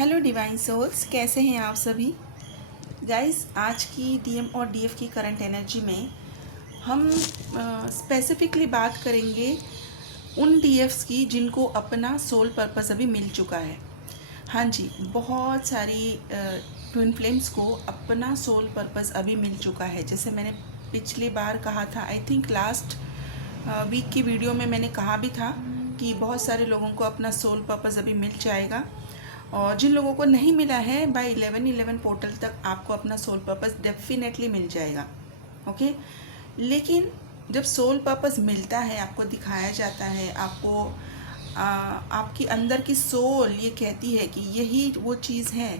Hello divine souls, कैसे हैं आप सभी गाइस। आज की डीएम और डीएफ की करंट एनर्जी में हम स्पेसिफिकली बात करेंगे उन डीएफ्स की जिनको अपना सोल पर्पस अभी मिल चुका है। हाँ जी, बहुत सारी ट्विन फ्लेम्स को अपना सोल पर्पस अभी मिल चुका है। जैसे मैंने पिछली बार कहा था, आई थिंक लास्ट वीक की वीडियो में मैंने कहा भी था कि बहुत सारे लोगों को अपना सोल पर्पस अभी मिल जाएगा, और जिन लोगों को नहीं मिला है बाय 11/11 पोर्टल तक आपको अपना सोल पर्पस डेफिनेटली मिल जाएगा। ओके, लेकिन जब सोल पर्पस मिलता है, आपको दिखाया जाता है, आपको आपकी अंदर की सोल ये कहती है कि यही वो चीज़ है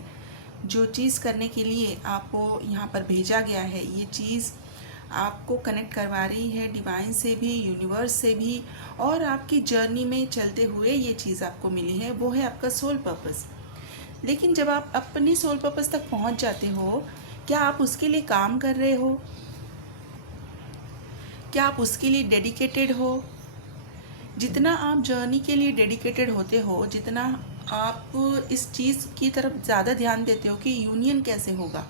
जो चीज़ करने के लिए आपको यहाँ पर भेजा गया है। ये चीज़ आपको कनेक्ट करवा रही है डिवाइन से भी, यूनिवर्स से भी, और आपकी जर्नी में चलते हुए ये चीज़ आपको मिली है, वो है आपका सोल पर्पस। लेकिन जब आप अपनी सोल पर्पस तक पहुंच जाते हो, क्या आप उसके लिए काम कर रहे हो? क्या आप उसके लिए डेडिकेटेड हो? जितना आप जर्नी के लिए डेडिकेटेड होते हो, जितना आप इस चीज़ की तरफ ज़्यादा ध्यान देते हो कि यूनियन कैसे होगा,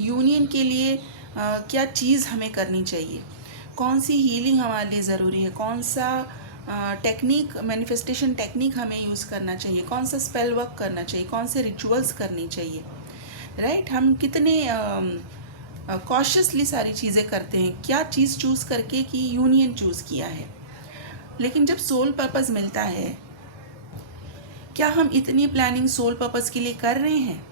यूनियन के लिए क्या चीज़ हमें करनी चाहिए, कौन सी हीलिंग हमारे लिए ज़रूरी है, कौन सा टेक्निक, मैनिफेस्टेशन टेक्निक हमें यूज़ करना चाहिए, कौन सा स्पेल वर्क करना चाहिए, कौन से रिचुअल्स करनी चाहिए, राइट। हम कितने कॉशियसली सारी चीज़ें करते हैं, क्या चीज़ चूज़ करके कि यूनियन चूज़ किया है। लेकिन जब सोल पर्पस मिलता है, क्या हम इतनी प्लानिंग सोल पर्पस के लिए कर रहे हैं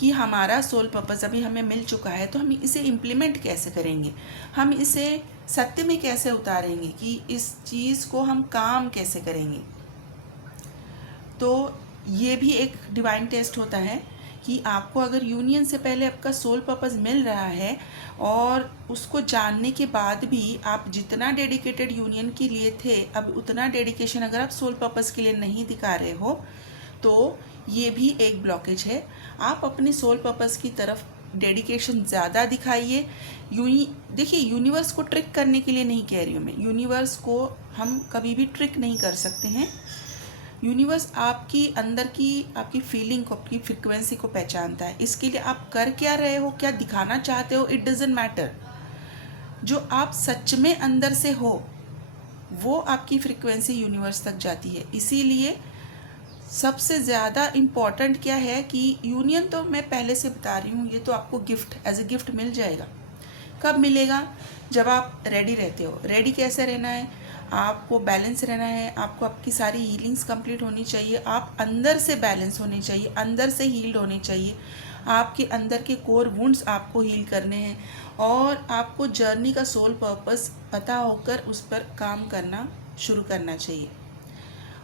कि हमारा सोल पर्पस अभी हमें मिल चुका है तो हम इसे इम्प्लीमेंट कैसे करेंगे, हम इसे सत्य में कैसे उतारेंगे, कि इस चीज़ को हम काम कैसे करेंगे। तो ये भी एक डिवाइन टेस्ट होता है कि आपको अगर यूनियन से पहले आपका सोल पर्पस मिल रहा है और उसको जानने के बाद भी आप जितना डेडिकेटेड यूनियन के लिए थे, अब उतना डेडिकेशन अगर आप सोल पर्पस के लिए नहीं दिखा रहे हो, तो ये भी एक ब्लॉकेज है। आप अपनी सोल पर्पस की तरफ डेडिकेशन ज़्यादा दिखाइए। देखिए, यूनिवर्स को ट्रिक करने के लिए नहीं कह रही हूँ मैं, यूनिवर्स को हम कभी भी ट्रिक नहीं कर सकते हैं। यूनिवर्स आपकी अंदर की आपकी फीलिंग को, आपकी फ्रिक्वेंसी को पहचानता है। इसके लिए आप कर क्या रहे हो, क्या दिखाना चाहते हो, इट डजेंट मैटर। जो आप सच में अंदर से हो वो आपकी फ्रिक्वेंसी यूनिवर्स तक जाती है। इसीलिए सबसे ज़्यादा इम्पॉर्टेंट क्या है कि यूनियन, तो मैं पहले से बता रही हूँ, ये तो आपको गिफ्ट, एज ए गिफ्ट मिल जाएगा। कब मिलेगा? जब आप रेडी रहते हो। रेडी कैसे रहना है? आपको बैलेंस रहना है, आपको आपकी सारी हीलिंग्स कंप्लीट होनी चाहिए, आप अंदर से बैलेंस होने चाहिए, अंदर से हील्ड होने चाहिए, आपके अंदर के कोर वुंड्स आपको हील करने हैं, और आपको जर्नी का सोल पर्पस पता होकर उस पर काम करना शुरू करना चाहिए।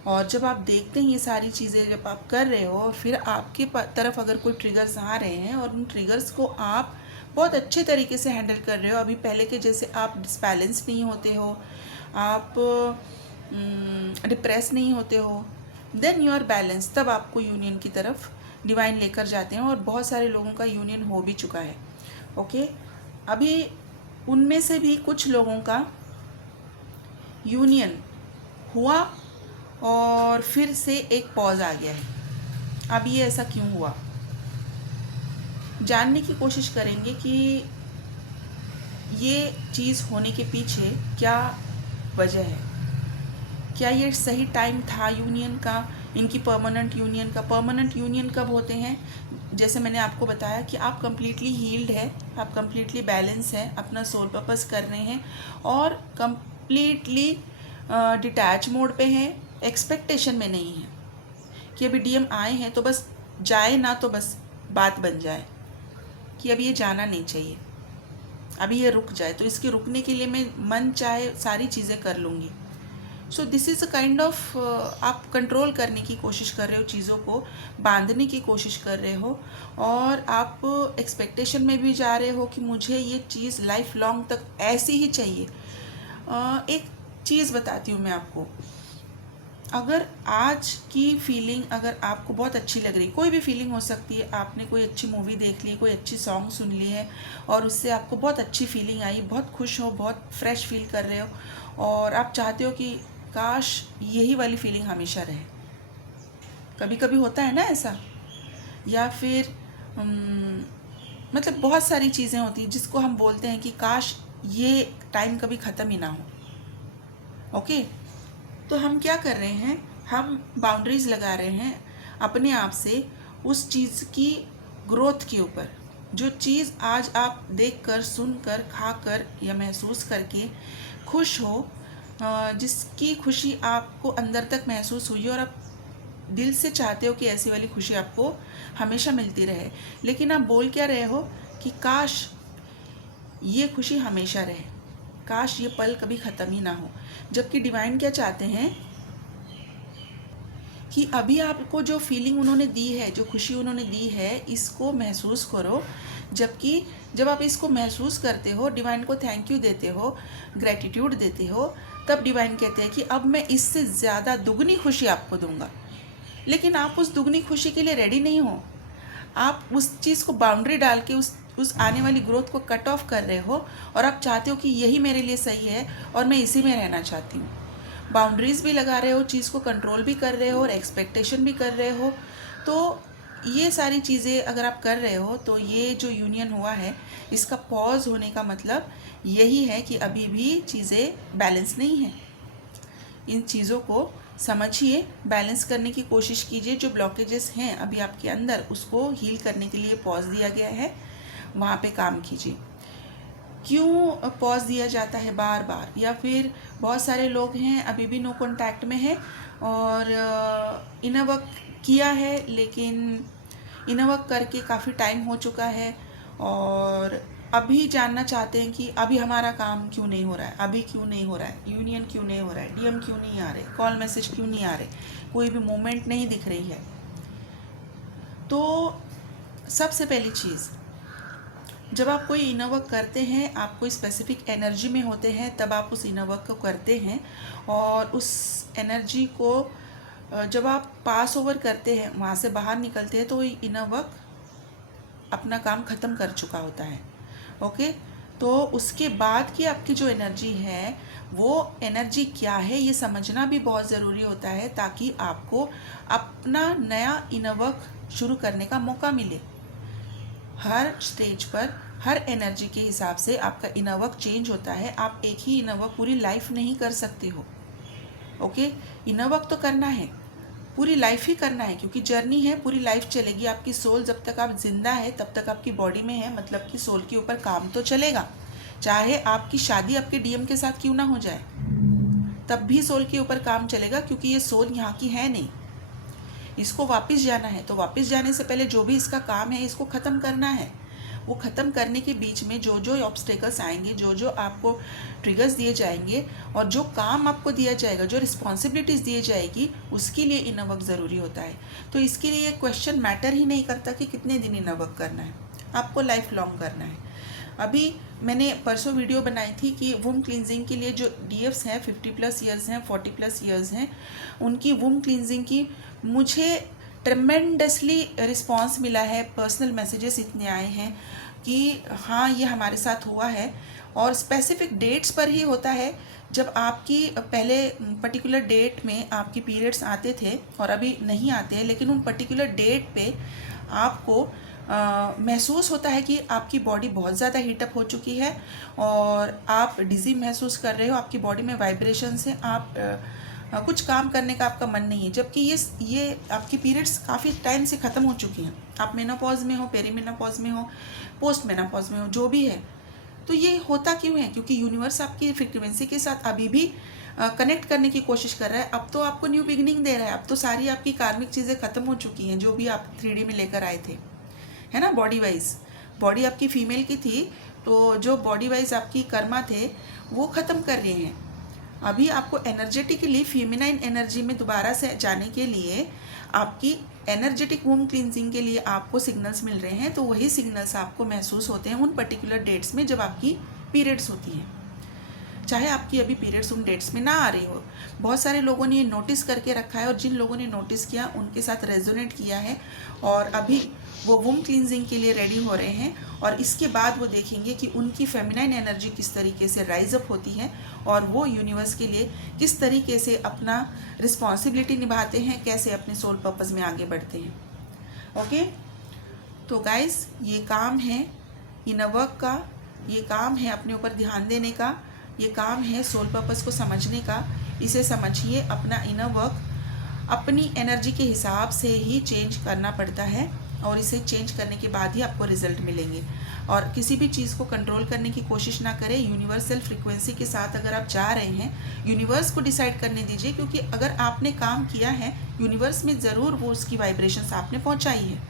और जब आप देखते हैं ये सारी चीज़ें जब आप कर रहे हो, फिर आपके तरफ अगर कोई ट्रिगर्स आ रहे हैं और उन ट्रिगर्स को आप बहुत अच्छे तरीके से हैंडल कर रहे हो, अभी पहले के जैसे आप डिसबैलेंस नहीं होते हो, आप डिप्रेस नहीं होते हो, देन यू आर बैलेंस, तब आपको यूनियन की तरफ डिवाइन लेकर जाते हैं। और बहुत सारे लोगों का यूनियन हो भी चुका है। ओके, अभी उनमें से भी कुछ लोगों का यूनियन हुआ और फिर से एक पॉज आ गया है। अब ये ऐसा क्यों हुआ, जानने की कोशिश करेंगे कि ये चीज़ होने के पीछे क्या वजह है। क्या ये सही टाइम था यूनियन का, इनकी परमानेंट यूनियन का? परमानेंट यूनियन कब होते हैं? जैसे मैंने आपको बताया कि आप कंप्लीटली हील्ड है, आप कंप्लीटली बैलेंस है, अपना सोल पर्पस कर रहे हैं और कंप्लीटली डिटैच मोड पे हैं, एक्सपेक्टेशन में नहीं है कि अभी डीएम आए हैं तो बस जाए ना, तो बस बात बन जाए कि अभी ये जाना नहीं चाहिए, अभी ये रुक जाए, तो इसके रुकने के लिए मैं मन चाहे सारी चीज़ें कर लूँगी। So this is a kind of, आप कंट्रोल करने की कोशिश कर रहे हो, चीज़ों को बांधने की कोशिश कर रहे हो, और आप एक्सपेक्टेशन में भी जा रहे हो कि मुझे ये चीज़ लाइफ लॉन्ग तक ऐसी ही चाहिए। एक चीज़ बताती हूँ मैं आपको, अगर आज की फीलिंग अगर आपको बहुत अच्छी लग रही, कोई भी फीलिंग हो सकती है, आपने कोई अच्छी मूवी देख ली, कोई अच्छी सॉन्ग सुन ली है और उससे आपको बहुत अच्छी फीलिंग आई, बहुत खुश हो, बहुत फ्रेश फील कर रहे हो और आप चाहते हो कि काश यही वाली फीलिंग हमेशा रहे। कभी कभी होता है ना ऐसा, या फिर मतलब बहुत सारी चीज़ें होती हैं जिसको हम बोलते हैं कि काश ये टाइम कभी ख़त्म ही ना हो। ओके, तो हम क्या कर रहे हैं, हम बाउंड्रीज लगा रहे हैं अपने आप से उस चीज़ की ग्रोथ के ऊपर। जो चीज़ आज आप देखकर, सुनकर, खाकर या महसूस करके खुश हो, जिसकी खुशी आपको अंदर तक महसूस हुई और आप दिल से चाहते हो कि ऐसी वाली खुशी आपको हमेशा मिलती रहे, लेकिन आप बोल क्या रहे हो कि काश ये खुशी हमेशा रहे, काश ये पल कभी ख़त्म ही ना हो। जबकि डिवाइन क्या चाहते हैं कि अभी आपको जो फीलिंग उन्होंने दी है, जो खुशी उन्होंने दी है, इसको महसूस करो। जबकि जब आप इसको महसूस करते हो, डिवाइन को थैंक यू देते हो, ग्रैटिट्यूड देते हो, तब डिवाइन कहते हैं कि अब मैं इससे ज़्यादा दुगनी खुशी आपको दूंगा। लेकिन आप उस दुगनी खुशी के लिए रेडी नहीं हो। आप उस चीज़ को बाउंड्री डाल के उस आने वाली ग्रोथ को कट ऑफ कर रहे हो और आप चाहते हो कि यही मेरे लिए सही है और मैं इसी में रहना चाहती हूँ। बाउंड्रीज भी लगा रहे हो, चीज़ को कंट्रोल भी कर रहे हो और एक्सपेक्टेशन भी कर रहे हो। तो ये सारी चीज़ें अगर आप कर रहे हो तो ये जो यूनियन हुआ है, इसका पॉज होने का मतलब यही है कि अभी भी चीज़ें बैलेंस नहीं हैं। इन चीज़ों को समझिए, बैलेंस करने की कोशिश कीजिए। जो ब्लॉकेजेस हैं अभी आपके अंदर, उसको हील करने के लिए पॉज दिया गया है, वहाँ पे काम कीजिए। क्यों पॉज दिया जाता है बार बार? या फिर बहुत सारे लोग हैं अभी भी नो कांटेक्ट में है और इनर वर्क किया है, लेकिन इनर वर्क करके काफ़ी टाइम हो चुका है और अभी जानना चाहते हैं कि अभी हमारा काम क्यों नहीं हो रहा है, अभी क्यों नहीं हो रहा है, यूनियन क्यों नहीं हो रहा है, डीएम क्यों नहीं आ रहे, कॉल मैसेज क्यों नहीं आ रहे, कोई भी मूवमेंट नहीं दिख रही है। तो सबसे पहली चीज़, जब आप कोई इनर वर्क करते हैं, आप कोई स्पेसिफिक एनर्जी में होते हैं, तब आप उस इनर वर्क को करते हैं और उस एनर्जी को जब आप पास ओवर करते हैं, वहाँ से बाहर निकलते हैं, तो इनर वर्क अपना काम ख़त्म कर चुका होता है। ओके, तो उसके बाद की आपकी जो एनर्जी है, वो एनर्जी क्या है ये समझना भी बहुत ज़रूरी होता है, ताकि आपको अपना नया इनर वर्क शुरू करने का मौका मिले। हर स्टेज पर हर एनर्जी के हिसाब से आपका इनर वर्क चेंज होता है। आप एक ही इनर वर्क पूरी लाइफ नहीं कर सकते हो। ओके, इनर वर्क तो करना है, पूरी लाइफ ही करना है, क्योंकि जर्नी है, पूरी लाइफ चलेगी। आपकी सोल जब तक आप जिंदा है तब तक आपकी बॉडी में है, मतलब कि सोल के ऊपर काम तो चलेगा। चाहे आपकी शादी आपके डीएम के साथ क्यों ना हो जाए, तब भी सोल के ऊपर काम चलेगा, क्योंकि ये सोल यहाँ की है नहीं। इसको वापस जाना है, तो वापस जाने से पहले जो भी इसका काम है, इसको ख़त्म करना है। वो ख़त्म करने के बीच में जो जो ऑब्स्टेकल्स आएंगे, जो जो आपको ट्रिगर्स दिए जाएंगे और जो काम आपको दिया जाएगा, जो रिस्पॉन्सिबिलिटीज़ दिए जाएगी, उसके लिए इनर वर्क ज़रूरी होता है। तो इसके लिए क्वेश्चन मैटर ही नहीं करता कि कितने दिन इनर वर्क करना है, आपको लाइफ लॉन्ग करना है। अभी मैंने परसों वीडियो बनाई थी कि वुम क्लींजिंग के लिए जो डीएफ्स हैं, 50+ ईयर्स हैं, 40+ ईयर्स हैं, उनकी वुम क्लींजिंग की मुझे ट्रेमेंडसली रिस्पॉन्स मिला है। पर्सनल मैसेजेस इतने आए हैं कि हाँ, ये हमारे साथ हुआ है। और स्पेसिफिक डेट्स पर ही होता है। जब आपकी पहले पर्टिकुलर डेट में आपकी पीरियड्स आते थे और अभी नहीं आते हैं, लेकिन उन पर्टिकुलर डेट पे आपको महसूस होता है कि आपकी बॉडी बहुत ज़्यादा हीटअप हो चुकी है और आप डिज़ी महसूस कर रहे हो, आपकी बॉडी में वाइब्रेशंस हैं, आप कुछ काम करने का आपका मन नहीं है, जबकि ये आपकी पीरियड्स काफ़ी टाइम से ख़त्म हो चुकी हैं। आप मेनोपॉज में हो, पेरीमेनोपॉज में हो, पोस्ट मेनोपॉज में हो, जो भी है। तो ये होता क्यों है? क्योंकि यूनिवर्स आपकी फ्रीक्वेंसी के साथ अभी भी कनेक्ट करने की कोशिश कर रहा है। अब तो आपको न्यू बिगिनिंग दे रहा है। अब तो सारी आपकी कार्मिक चीज़ें ख़त्म हो चुकी हैं, जो भी आप 3D में लेकर आए थे, है ना। बॉडी वाइज बॉडी आपकी फीमेल की थी, तो जो बॉडी वाइज आपकी कर्मा थे वो ख़त्म कर रहे हैं। अभी आपको एनर्जेटिकली फेमिनाइन एनर्जी में दोबारा से जाने के लिए, आपकी एनर्जेटिक वूम क्लींजिंग के लिए आपको सिग्नल्स मिल रहे हैं। तो वही सिग्नल्स आपको महसूस होते हैं उन पर्टिकुलर डेट्स में जब आपकी पीरियड्स होती हैं। चाहे आपकी अभी पीरियड्स उन डेट्स में ना आ रही हो। बहुत सारे लोगों ने ये नोटिस करके रखा है और जिन लोगों ने नोटिस किया उनके साथ रेजोनेट किया है और अभी वो वूम क्लींजिंग के लिए रेडी हो रहे हैं। और इसके बाद वो देखेंगे कि उनकी फेमिनाइन एनर्जी किस तरीके से राइज अप होती है और वो यूनिवर्स के लिए किस तरीके से अपना रिस्पॉन्सिबिलिटी निभाते हैं, कैसे अपने सोल पर्पस में आगे बढ़ते हैं। ओके, तो गाइस, ये काम है इनर वर्क का, ये काम है अपने ऊपर ध्यान देने का, ये काम है सोल पर्पस को समझने का। इसे समझिए, अपना इनर वर्क अपनी एनर्जी के हिसाब से ही चेंज करना पड़ता है और इसे चेंज करने के बाद ही आपको रिजल्ट मिलेंगे। और किसी भी चीज़ को कंट्रोल करने की कोशिश ना करें, यूनिवर्सल फ्रीक्वेंसी के साथ अगर आप जा रहे हैं, यूनिवर्स को डिसाइड करने दीजिए, क्योंकि अगर आपने काम किया है यूनिवर्स में ज़रूर वो उसकी वाइब्रेशंस आपने पहुंचाई है।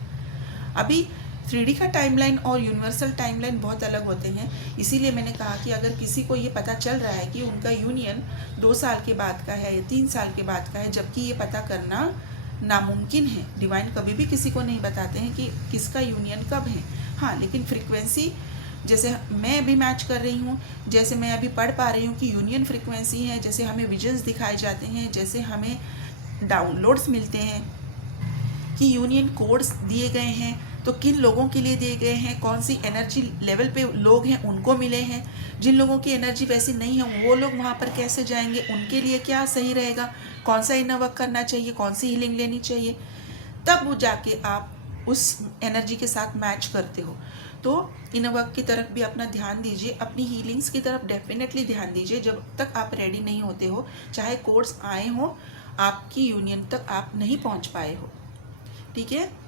अभी 3D का टाइमलाइन और यूनिवर्सल टाइमलाइन बहुत अलग होते हैं, इसीलिए मैंने कहा कि अगर किसी को ये पता चल रहा है कि उनका यूनियन 2 साल के बाद का है या 3 साल के बाद का है, जबकि ये पता करना नामुमकिन है। डिवाइन कभी भी किसी को नहीं बताते हैं कि किसका यूनियन कब है। हाँ, लेकिन फ्रीक्वेंसी जैसे मैं अभी मैच कर रही हूँ, जैसे मैं अभी पढ़ पा रही हूँ कि यूनियन फ्रीक्वेंसी है, जैसे हमें विजन्स दिखाए जाते हैं, जैसे हमें डाउनलोड्स मिलते हैं कि यूनियन कोड्स दिए गए हैं, तो किन लोगों के लिए दिए गए हैं, कौन सी एनर्जी लेवल पे लोग हैं उनको मिले हैं, जिन लोगों की एनर्जी वैसी नहीं है वो लोग वहाँ पर कैसे जाएंगे, उनके लिए क्या सही रहेगा, कौन सा इनर वर्क करना चाहिए, कौन सी हीलिंग लेनी चाहिए, तब वो जाके आप उस एनर्जी के साथ मैच करते हो। तो इनर वर्क की तरफ भी अपना ध्यान दीजिए, अपनी हीलिंग्स की तरफ डेफिनेटली ध्यान दीजिए। जब तक आप रेडी नहीं होते हो, चाहे कोड्स आए हो, आपकी यूनियन तक आप नहीं पहुँच पाए हो, ठीक है।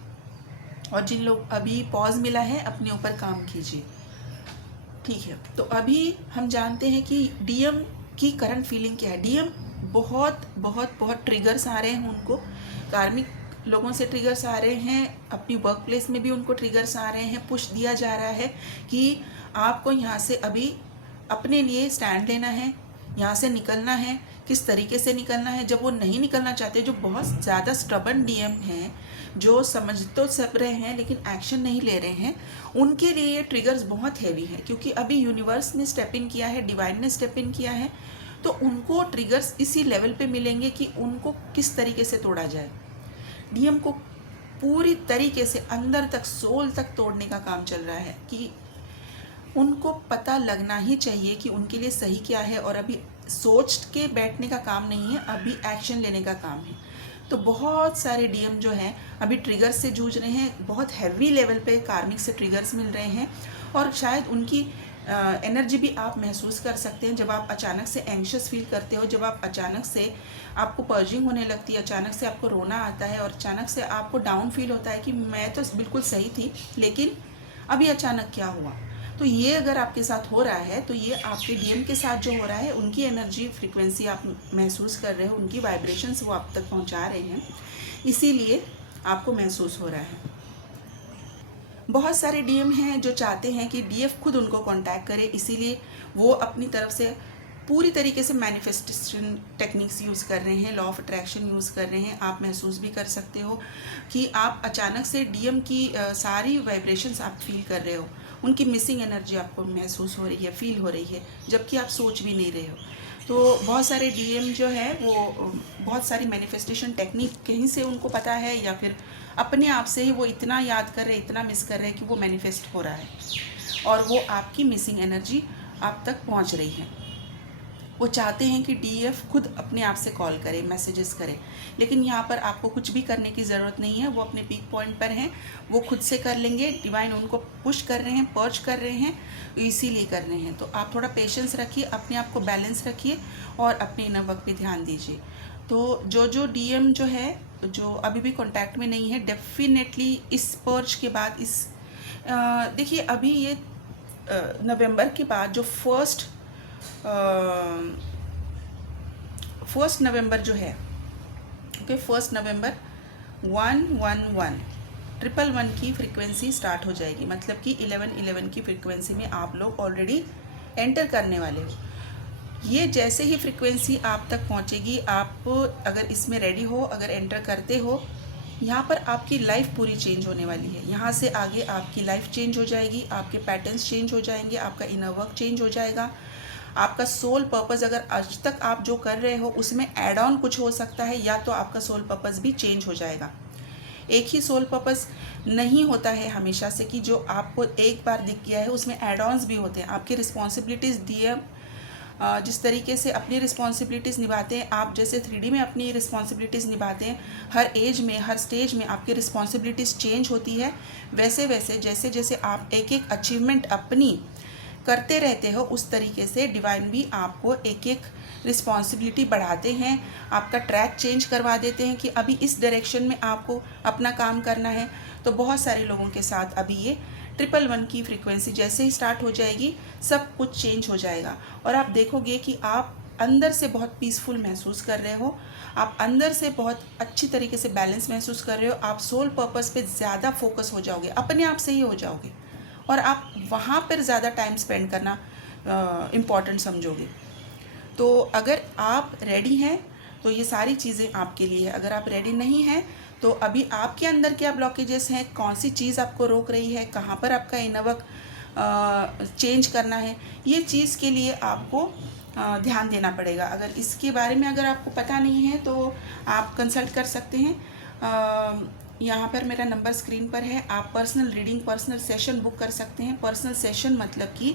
और जिन लोग अभी पॉज मिला है, अपने ऊपर काम कीजिए, ठीक है। तो अभी हम जानते हैं कि डीएम की करंट फीलिंग क्या है। डीएम बहुत बहुत बहुत ट्रिगर्स आ रहे हैं उनको, कार्मिक लोगों से ट्रिगर्स आ रहे हैं, अपनी वर्क प्लेस में भी उनको ट्रिगर्स आ रहे हैं। पुश दिया जा रहा है कि आपको यहाँ से अभी अपने लिए स्टैंड लेना है, यहाँ से निकलना है। किस तरीके से निकलना है, जब वो नहीं निकलना चाहते, जो बहुत ज़्यादा स्टबर्न डीएम हैं, जो समझ तो सब रहे हैं लेकिन एक्शन नहीं ले रहे हैं, उनके लिए ये ट्रिगर्स बहुत हैवी है, क्योंकि अभी यूनिवर्स ने स्टेप इन किया है, डिवाइन ने स्टेप इन किया है, तो उनको ट्रिगर्स इसी लेवल पे मिलेंगे कि उनको किस तरीके से तोड़ा जाए। डीएम को पूरी तरीके से अंदर तक, सोल तक तोड़ने का काम चल रहा है कि उनको पता लगना ही चाहिए कि उनके लिए सही क्या है। और अभी सोच के बैठने का काम नहीं है, अभी एक्शन लेने का काम है। तो बहुत सारे डीएम जो हैं अभी ट्रिगर्स से जूझ रहे हैं, बहुत हैवी लेवल पे कार्मिक से ट्रिगर्स मिल रहे हैं, और शायद उनकी एनर्जी भी आप महसूस कर सकते हैं। जब आप अचानक से एंग्शियस फील करते हो, जब आप अचानक से आपको पर्जिंग होने लगती है, अचानक से आपको रोना आता है, और अचानक से आपको डाउन फील होता है कि मैं तो बिल्कुल सही थी, लेकिन अभी अचानक क्या हुआ। तो ये अगर आपके साथ हो रहा है, तो ये आपके डीएम के साथ जो हो रहा है, उनकी एनर्जी फ्रीक्वेंसी आप महसूस कर रहे हो, उनकी वाइब्रेशंस वो आप तक पहुंचा रहे हैं, इसीलिए आपको महसूस हो रहा है। बहुत सारे डीएम हैं जो चाहते हैं कि डीएफ खुद उनको कांटेक्ट करे, इसीलिए वो अपनी तरफ से पूरी तरीके से मैनिफेस्टेशन टेक्निक्स यूज़ कर रहे हैं, लॉ ऑफ अट्रैक्शन यूज़ कर रहे हैं। आप महसूस भी कर सकते हो कि आप अचानक से डीएम की सारी वाइब्रेशंस आप फील कर रहे हो, उनकी मिसिंग एनर्जी आपको महसूस हो रही है, फील हो रही है, जबकि आप सोच भी नहीं रहे हो। तो बहुत सारे डीएम जो है वो बहुत सारी मैनिफेस्टेशन टेक्निक कहीं से उनको पता है, या फिर अपने आप से ही वो इतना याद कर रहे, इतना मिस कर रहे हैं कि वो मैनिफेस्ट हो रहा है, और वो आपकी मिसिंग एनर्जी आप तक पहुंच रही है। वो चाहते हैं कि डीएफ खुद अपने आप से कॉल करे, मैसेजेस करे, लेकिन यहाँ पर आपको कुछ भी करने की ज़रूरत नहीं है। वो अपने पीक पॉइंट पर हैं, वो खुद से कर लेंगे। डिवाइन उनको पुश कर रहे हैं, पर्च कर रहे हैं, इसीलिए कर रहे हैं। तो आप थोड़ा पेशेंस रखिए, अपने आप को बैलेंस रखिए, और अपने इनर वर्क पे ध्यान दीजिए। तो जो डीएम जो है, जो अभी भी कॉन्टैक्ट में नहीं है, डेफिनेटली इस पर्च के बाद, इस देखिए अभी ये नवंबर के बाद जो फर्स्ट नवंबर जो है, ओके, 1 नवंबर 111 की फ्रीक्वेंसी स्टार्ट हो जाएगी, मतलब कि 1111 की फ्रीक्वेंसी में आप लोग ऑलरेडी एंटर करने वाले हो। ये जैसे ही फ्रीक्वेंसी आप तक पहुंचेगी, आप अगर इसमें रेडी हो, अगर एंटर करते हो, यहाँ पर आपकी लाइफ पूरी चेंज होने वाली है। यहाँ से आगे आपकी लाइफ चेंज हो जाएगी, आपके पैटर्न्स चेंज हो जाएंगे, आपका इनर वर्क चेंज हो जाएगा, आपका सोल पर्पस अगर आज तक आप जो कर रहे हो उसमें ऐड ऑन कुछ हो सकता है, या तो आपका सोल पर्पस भी चेंज हो जाएगा। एक ही सोल पर्पस नहीं होता है हमेशा से कि जो आपको एक बार दिख गया है, उसमें एड ऑन्स भी होते हैं। आपकी रिस्पॉन्सिबिलिटीज़ जिस तरीके से अपनी रिस्पॉन्सिबिलिटीज़ निभाते हैं, आप जैसे 3D में अपनी रिस्पॉन्सिबिलिटीज़ निभाते हैं, हर एज में, हर स्टेज में आपकी रिस्पॉन्सिबिलिटीज़ चेंज होती है, वैसे वैसे जैसे जैसे आप एक एक अचीवमेंट अपनी करते रहते हो, उस तरीके से डिवाइन भी आपको एक एक रिस्पॉन्सिबिलिटी बढ़ाते हैं, आपका ट्रैक चेंज करवा देते हैं कि अभी इस डायरेक्शन में आपको अपना काम करना है। तो बहुत सारे लोगों के साथ अभी ये 111 की फ्रीक्वेंसी जैसे ही स्टार्ट हो जाएगी, सब कुछ चेंज हो जाएगा और आप देखोगे कि आप अंदर से बहुत पीसफुल महसूस कर रहे हो, आप अंदर से बहुत अच्छी तरीके से बैलेंस महसूस कर रहे हो, आप सोल पर्पस पे ज़्यादा फोकस हो जाओगे, अपने आप से ही हो जाओगे और आप वहाँ पर ज़्यादा टाइम स्पेंड करना इम्पॉर्टेंट समझोगे। तो अगर आप रेडी हैं तो ये सारी चीज़ें आपके लिए है। अगर आप रेडी नहीं हैं तो अभी आपके अंदर क्या ब्लॉकेजेस हैं, कौन सी चीज़ आपको रोक रही है, कहाँ पर आपका इनर वर्क चेंज करना है, ये चीज़ के लिए आपको ध्यान देना पड़ेगा। अगर इसके बारे में अगर आपको पता नहीं है तो आप कंसल्ट कर सकते हैं। यहाँ पर मेरा नंबर स्क्रीन पर है, आप personal reading, personal session book कर सकते हैं। पर्सनल सेशन मतलब कि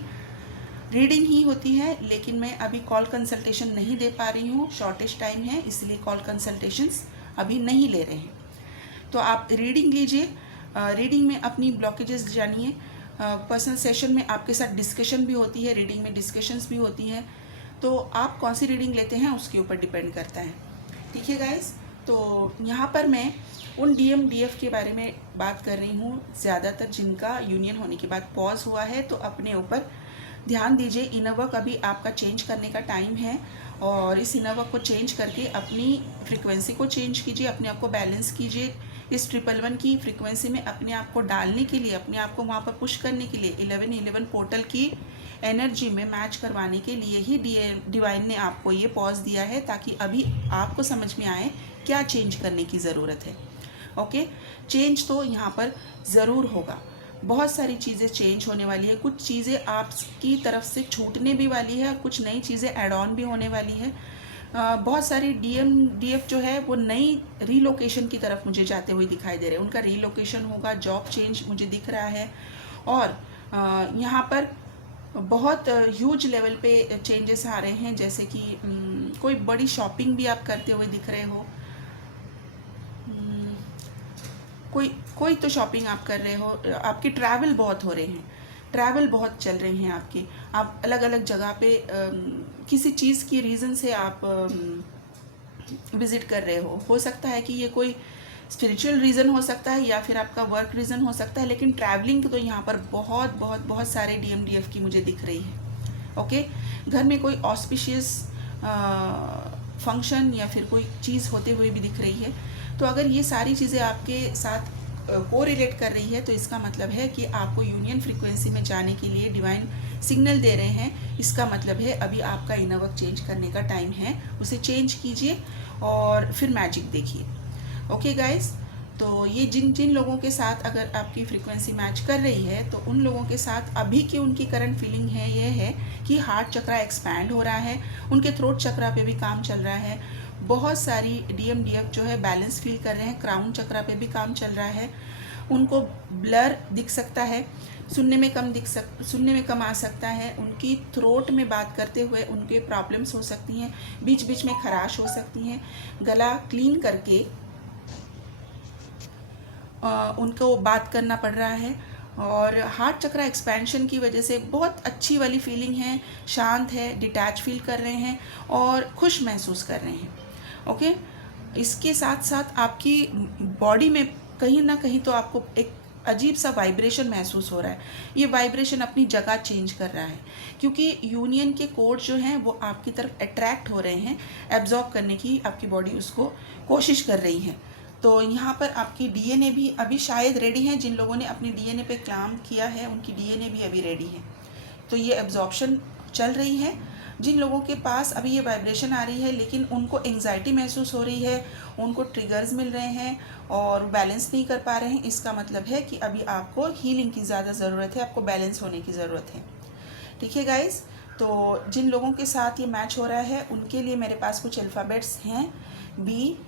रीडिंग ही होती है, लेकिन मैं अभी कॉल कंसल्टेशन नहीं दे पा रही हूँ, शॉर्टेज टाइम है, इसलिए कॉल कंसल्टेशंस अभी नहीं ले रहे हैं। तो आप रीडिंग लीजिए, रीडिंग में अपनी ब्लॉकेजेस जानिए। पर्सनल सेशन में आपके साथ डिस्कशन भी होती है, रीडिंग में डिस्कशंस भी होती हैं। तो आप कौन सी रीडिंग लेते हैं उसके ऊपर डिपेंड करता है। ठीक है गाइस, तो यहाँ पर मैं उन DMDF के बारे में बात कर रही हूँ ज़्यादातर जिनका यूनियन होने के बाद पॉज हुआ है। तो अपने ऊपर ध्यान दीजिए, इनर वर्क अभी आपका चेंज करने का टाइम है और इस इनर वर्क को चेंज करके अपनी फ्रीक्वेंसी को चेंज कीजिए, अपने आप को बैलेंस कीजिए। इस 111 की फ्रीक्वेंसी में अपने आप को डालने के लिए, अपने आप को वहाँ पर पुश करने के लिए 1111 पोर्टल की एनर्जी में मैच करवाने के लिए ही डिवाइन ने आपको ये पॉज दिया है, ताकि अभी आपको समझ में आए क्या चेंज करने की ज़रूरत है। ओके, चेंज तो यहाँ पर ज़रूर होगा, बहुत सारी चीज़ें चेंज होने वाली है, कुछ चीज़ें आपकी तरफ से छूटने भी वाली है, कुछ नई चीज़ें ऐड ऑन भी होने वाली है। बहुत सारी DMDF जो है वो नई रीलोकेशन की तरफ मुझे जाते हुए दिखाई दे रहे हैं, उनका रीलोकेशन होगा, जॉब चेंज मुझे दिख रहा है और यहाँ पर बहुत ह्यूज लेवल पे चेंजेस आ रहे हैं, जैसे कि कोई बड़ी शॉपिंग भी आप करते हुए दिख रहे हो, कोई तो शॉपिंग आप कर रहे हो, आपकी ट्रैवल बहुत हो रहे हैं, ट्रैवल बहुत चल रही हैं आपकी, आप अलग अलग जगह पे किसी चीज़ की रीज़न से आप विज़िट कर रहे हो सकता है कि ये कोई स्पिरिचुअल रीज़न हो सकता है या फिर आपका वर्क रीज़न हो सकता है, लेकिन ट्रैवलिंग तो यहाँ पर बहुत बहुत बहुत सारे DMDF की मुझे दिख रही है। ओके, घर में कोई ऑस्पिशियस फंक्शन या फिर कोई चीज़ होते हुए भी दिख रही है। तो अगर ये सारी चीज़ें आपके साथ को रिलेट कर रही है तो इसका मतलब है कि आपको यूनियन फ्रीक्वेंसी में जाने के लिए डिवाइन सिग्नल दे रहे हैं। इसका मतलब है अभी आपका इनर वर्क चेंज करने का टाइम है, उसे चेंज कीजिए और फिर मैजिक देखिए। ओके गाइस, तो ये जिन लोगों के साथ अगर आपकी फ्रीक्वेंसी मैच कर रही है तो उन लोगों के साथ अभी की उनकी करंट फीलिंग है ये है कि हार्ट चक्रा एक्सपैंड हो रहा है, उनके थ्रोट चक्रा पे भी काम चल रहा है, बहुत सारी DMDF जो है बैलेंस फील कर रहे हैं, क्राउन चक्रा पे भी काम चल रहा है, उनको ब्लर दिख सकता है, सुनने में कम आ सकता है, उनकी थ्रोट में बात करते हुए उनके प्रॉब्लम्स हो सकती हैं, बीच बीच में खराश हो सकती हैं, गला क्लीन करके उनको बात करना पड़ रहा है और हार्ट चक्रा एक्सपेंशन की वजह से बहुत अच्छी वाली फीलिंग है, शांत है, डिटैच फील कर रहे हैं और खुश महसूस कर रहे हैं। ओके, इसके साथ साथ आपकी बॉडी में कहीं ना कहीं तो आपको एक अजीब सा वाइब्रेशन महसूस हो रहा है, ये वाइब्रेशन अपनी जगह चेंज कर रहा है क्योंकि यूनियन के कोड जो हैं वो आपकी तरफ अट्रैक्ट हो रहे हैं, एब्जॉर्ब करने की आपकी बॉडी उसको कोशिश कर रही है। तो यहाँ पर आपकी DNA भी अभी शायद रेडी है, जिन लोगों ने अपनी DNA पे काम किया है उनकी DNA भी अभी रेडी है, तो ये एब्जॉर्प्शन चल रही है। जिन लोगों के पास अभी ये वाइब्रेशन आ रही है लेकिन उनको एंग्जाइटी महसूस हो रही है, उनको ट्रिगर्स मिल रहे हैं और बैलेंस नहीं कर पा रहे हैं, इसका मतलब है कि अभी आपको हीलिंग की ज़्यादा ज़रूरत है, आपको बैलेंस होने की ज़रूरत है। ठीक है गाइस, तो जिन लोगों के साथ ये मैच हो रहा है उनके लिए मेरे पास कुछ अल्फ़ाबेट्स हैं, BVZYPTGRQSDAL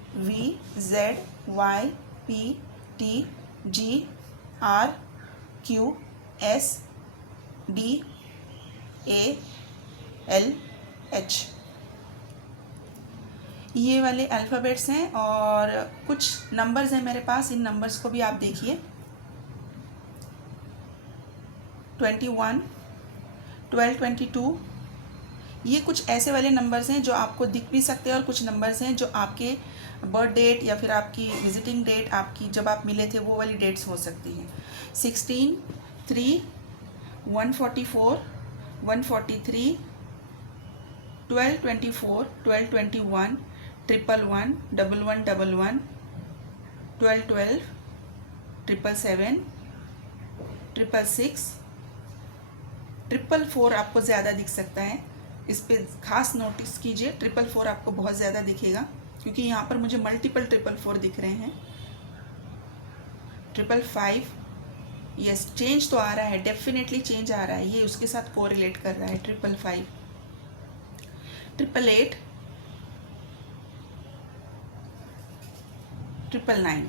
H। ये वाले अल्फ़ाबेट्स हैं और कुछ नंबर्स हैं मेरे पास, इन नंबर्स को भी आप देखिए। 21, 12, 22, ये कुछ ऐसे वाले नंबर्स हैं जो आपको दिख भी सकते हैं और कुछ नंबर्स हैं जो आपके बर्थ डेट या फिर आपकी विजिटिंग डेट, आपकी जब आप मिले थे वो वाली डेट्स हो सकती हैं। 16, 3, 144, 143, 12, 24, 12, 21, 111, 11, 11, 12, 12, 777, 666, 444 आपको ज़्यादा दिख सकता है, इस पर खास नोटिस कीजिए। 444 आपको बहुत ज़्यादा दिखेगा क्योंकि यहाँ पर मुझे मल्टीपल 444 दिख रहे हैं। 555, यस चेंज तो आ रहा है, डेफिनेटली चेंज आ रहा है, ये उसके साथ कोरिलेट कर रहा है। 555, 888, 999,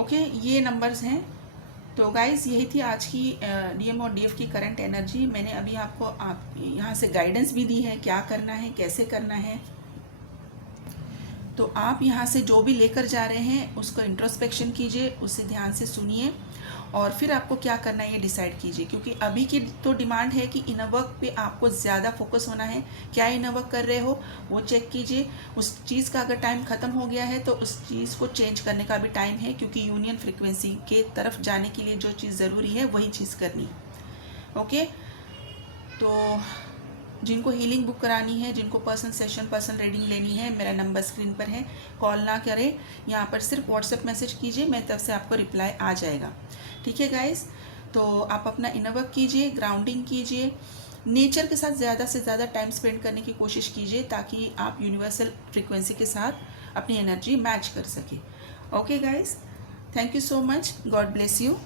ओके, ये नंबर्स हैं। तो गाइज़ यही थी आज की डीएम और डीएफ की करंट एनर्जी। मैंने अभी आपको यहाँ से गाइडेंस भी दी है, क्या करना है, कैसे करना है। तो आप यहाँ से जो भी लेकर जा रहे हैं उसको इंट्रोस्पेक्शन कीजिए, उसे ध्यान से सुनिए और फिर आपको क्या करना है ये डिसाइड कीजिए। क्योंकि अभी की तो डिमांड है कि इनर वर्क पे आपको ज़्यादा फोकस होना है। क्या इनर वर्क कर रहे हो वो चेक कीजिए। उस चीज़ का अगर टाइम ख़त्म हो गया है तो उस चीज़ को चेंज करने का भी टाइम है, क्योंकि यूनियन फ्रिक्वेंसी के तरफ जाने के लिए जो चीज़ ज़रूरी है वही चीज़ करनी। ओके, तो जिनको हीलिंग बुक करानी है, जिनको पर्सनल सेशन, पर्सनल रीडिंग लेनी है, मेरा नंबर स्क्रीन पर है, कॉल ना करें, यहाँ पर सिर्फ व्हाट्सएप मैसेज कीजिए, मैं तब से आपको रिप्लाई आ जाएगा। ठीक है गाइस, तो आप अपना इनर वर्क कीजिए, ग्राउंडिंग कीजिए, नेचर के साथ ज़्यादा से ज़्यादा टाइम स्पेंड करने की कोशिश कीजिए ताकि आप यूनिवर्सल फ्रिक्वेंसी के साथ अपनी एनर्जी मैच कर सकें। Okay guys, thank you so much, God bless you.